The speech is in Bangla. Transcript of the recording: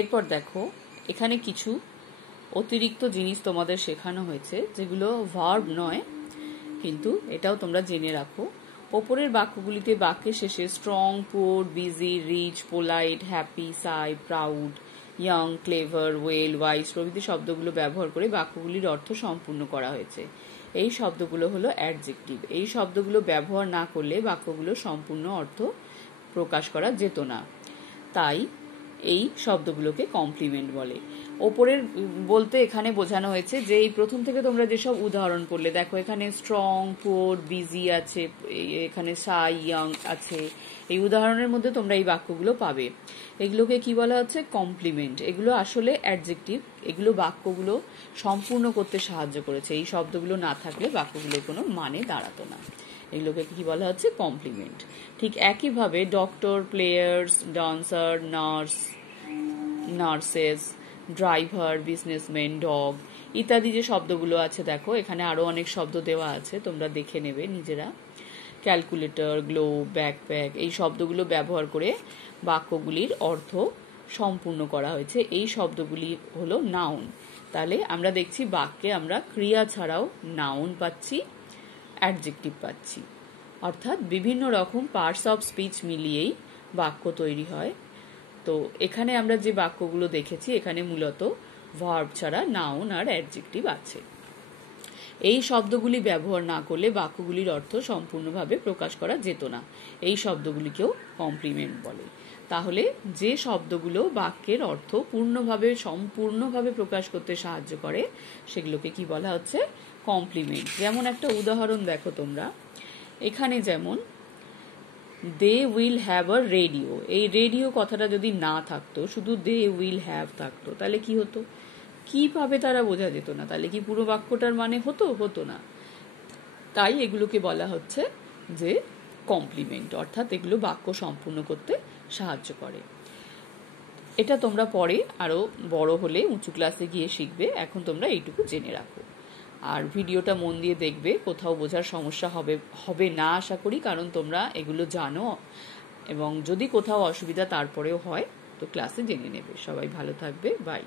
এরপর দেখো এখানে কিছু অতিরিক্ত জিনিস তোমাদের শেখানো হয়েছে, যেগুলো ভার্ব নয়, কিন্তু এটাও তোমরা জেনে রাখো। ওপরের বাক্যগুলিতে বাক্যের শেষে strong, poor, busy, rich, polite, happy, shy, proud, young, clever, well, wise প্রভৃতি শব্দগুলো ব্যবহার করে বাক্যগুলির অর্থ সম্পূর্ণ করা হয়েছে। এই শব্দগুলো হলো অ্যাডজেক্টিভ। এই শব্দগুলো ব্যবহার না করলে বাক্যগুলোর সম্পূর্ণ অর্থ প্রকাশ করা যেত না, তাই এই শব্দগুলোকে কমপ্লিমেন্ট বলে। ওপরের বলতে এখানে বোঝানো হয়েছে যে এই প্রথম থেকে তোমরা যেসব উদাহরণ পড়লে, দেখো এখানে স্ট্রং, পুয়ার, বিজি আছে, এখানে সাই, ইয়ং আছে। এই উদাহরণের মধ্যে তোমরা এই বাক্যগুলো পাবে। এগুলোকে কি বলা হচ্ছে? কমপ্লিমেন্ট। এগুলো আসলে অ্যাডজেক্টিভ। এগুলো বাক্যগুলো সম্পূর্ণ করতে সাহায্য করেছে। এই শব্দগুলো না থাকলে বাক্যগুলোর কোনো মানে দাঁড়াতো না। এগুলোকে কি বলা হচ্ছে? কমপ্লিমেন্ট। ঠিক একইভাবে doctor, players, dancer, nurses, driver, businessman, dog ইত্যাদি যে শব্দগুলো আছে, দেখো এখানে আরো অনেক শব্দ দেওয়া আছে, তোমরা দেখে নেবে নিজেরা। ক্যালকুলেটর, গ্লোব, ব্যাকপ্যাক এই শব্দগুলো ব্যবহার করে বাক্যগুলির অর্থ সম্পূর্ণ করা হয়েছে। এই শব্দগুলি হলো নাউন। তাহলে আমরা দেখছি বাক্যে আমরা ক্রিয়া ছাড়াও নাউন পাচ্ছি, অ্যাডজেক্টিভ পাচ্ছি, অর্থাৎ বিভিন্ন রকম পার্টস অফ স্পিচ মিলিয়েই বাক্য তৈরি হয়। তো এখানে আমরা যে বাক্যগুলো দেখেছি, এখানে মূলত ভার্ব ছাড়া নাউন আর অ্যাডজেক্টিভ আছে। এই শব্দগুলি ব্যবহার না করলে বাক্যগুলির অর্থ সম্পূর্ণভাবে প্রকাশ করা যেত না। এই শব্দগুলিকেও কমপ্লিমেন্ট বলে। তাহলে যে শব্দগুলো বাক্যের অর্থ সম্পূর্ণভাবে প্রকাশ করতে সাহায্য করে, সেগুলোকে কি বলা হচ্ছে? কমপ্লিমেন্ট। যেমন একটা উদাহরণ দেখো তোমরা, এখানে যেমন they will have a radio. এই রেডিও কথাটা যদি না থাকতো, শুধু দে উইল হ্যাভ থাকতো, তাহলে কি হতো? কিভাবে তারা বোঝা যেত না? তাহলে কি পুরো বাক্যটার মানে হতো না। তাই এগুলোকে বলা হচ্ছে যে কমপ্লিমেন্ট, অর্থাৎ এগুলো বাক্য সম্পূর্ণ করতে সাহায্য করে। এটা তোমরা পরে আরো বড় হলে উঁচু ক্লাসে গিয়ে শিখবে। এখন তোমরা এইটুকু জেনে রাখো। আর ভিডিওটা মন দিয়ে দেখবে, কোথাও বোঝার সমস্যা হবে না আশা করি, কারণ তোমরা এগুলো জানো। এবং যদি কোথাও অসুবিধা তারপরেও হয় তো ক্লাসে জেনে নেবে। সবাই ভালো থাকবে। বাই।